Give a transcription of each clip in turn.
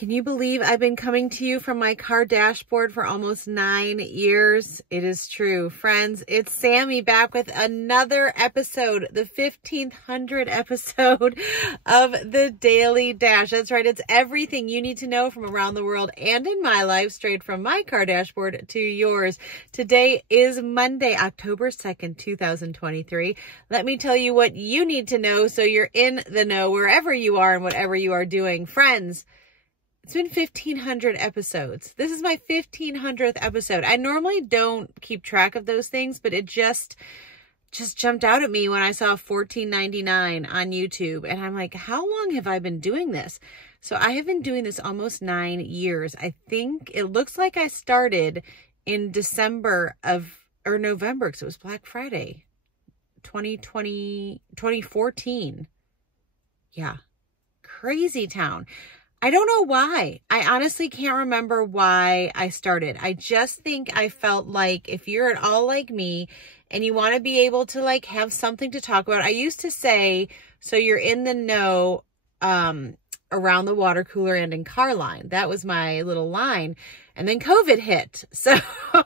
Can you believe I've been coming to you from my car dashboard for almost 9 years? It is true. Friends, it's Sammy back with another episode, the 1500 episode of the Daily Dash. That's right. It's everything you need to know from around the world and in my life, straight from my car dashboard to yours. Today is Monday, October 2nd, 2023. Let me tell you what you need to know so you're in the know wherever you are and whatever you are doing. Friends, it's been 1,500 episodes. This is my 1,500th episode. I normally don't keep track of those things, but it just jumped out at me when I saw $14.99 on YouTube. And I'm like, how long have I been doing this? So I have been doing this almost 9 years. I think it looks like I started in November, because it was Black Friday, 2014. Yeah. Crazy town. I don't know why. I honestly can't remember why I started. I just think I felt like if you're at all like me and you want to be able to like have something to talk about, I used to say, so you're in the know around the water cooler and in car line. That was my little line. And then COVID hit. So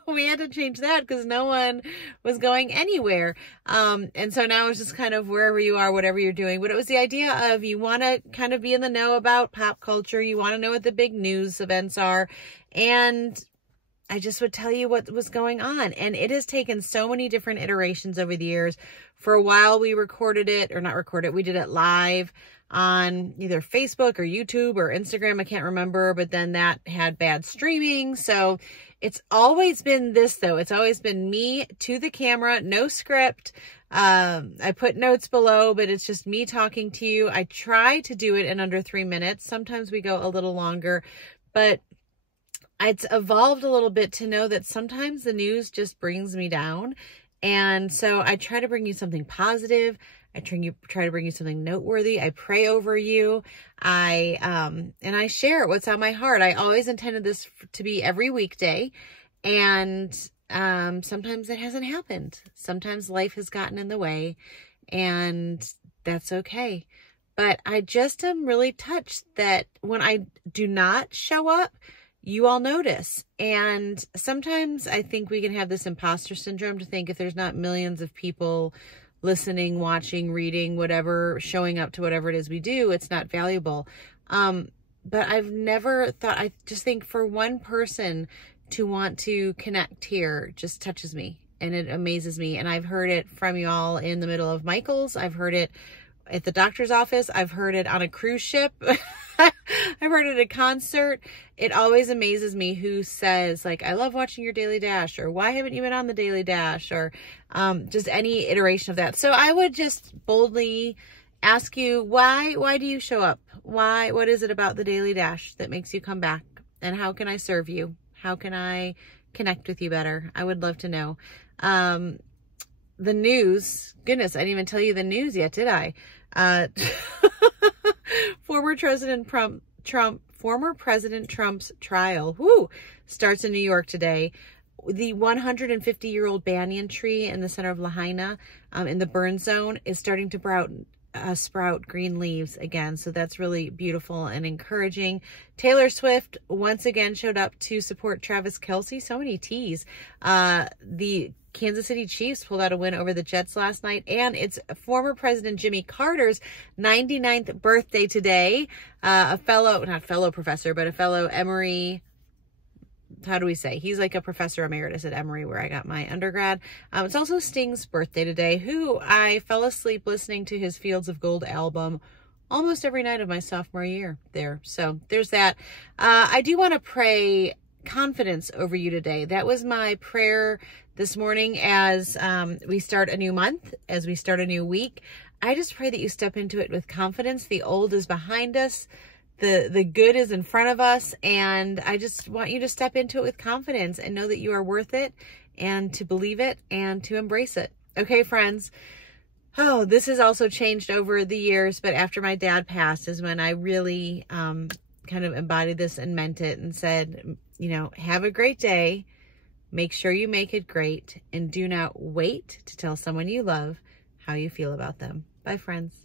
we had to change that because no one was going anywhere. And so now it's just kind of wherever you are, whatever you're doing. But it was the idea of you want to kind of be in the know about pop culture. You want to know what the big news events are. And I just would tell you what was going on. And it has taken so many different iterations over the years. For a while, we recorded it, or not recorded, we did it live on either Facebook or YouTube or Instagram. I can't remember, but then that had bad streaming. So it's always been this though. It's always been me to the camera, no script. I put notes below, but it's just me talking to you. I try to do it in under 3 minutes. Sometimes we go a little longer, but it's evolved a little bit to know that sometimes the news just brings me down. And so I try to bring you something positive. I try to bring you something noteworthy. I pray over you. And I share what's on my heart. I always intended this to be every weekday. And sometimes it hasn't happened. Sometimes life has gotten in the way. And that's okay. But I just am really touched that when I do not show up, you all notice. And sometimes I think we can have this imposter syndrome to think if there's not millions of people listening, watching, reading, whatever, showing up to whatever it is we do, it's not valuable. But I've never thought, I just think for one person to want to connect here just touches me and it amazes me. And I've heard it from you all in the middle of Michael's. I've heard it at the doctor's office. I've heard it on a cruise ship. I've heard it at a concert. It always amazes me who says like, I love watching your Daily Dash, or why haven't you been on the Daily Dash, or just any iteration of that. So I would just boldly ask you, why do you show up? What is it about the Daily Dash that makes you come back? And how can I serve you? How can I connect with you better? I would love to know. The news, goodness, I didn't even tell you the news yet, did I? Former President Trump's trial, starts in New York today. The 150-year-old banyan tree in the center of Lahaina, in the burn zone, is starting to sprout green leaves again. So that's really beautiful and encouraging. Taylor Swift once again showed up to support Travis Kelce. So many T's. The Kansas City Chiefs pulled out a win over the Jets last night, and it's former President Jimmy Carter's 99th birthday today. A fellow Emory, how do we say? He's like a professor emeritus at Emory, where I got my undergrad. It's also Sting's birthday today, who I fell asleep listening to his Fields of Gold album almost every night of my sophomore year there. So there's that. I do want to pray confidence over you today. That was my prayer this morning as we start a new month, as we start a new week. I just pray that you step into it with confidence. The old is behind us. The good is in front of us. And I just want you to step into it with confidence and know that you are worth it, and to believe it and to embrace it. Okay, friends. Oh, this has also changed over the years, but after my dad passed is when I really kind of embodied this and meant it and said, have a great day. Make sure you make it great, and do not wait to tell someone you love how you feel about them. Bye, friends.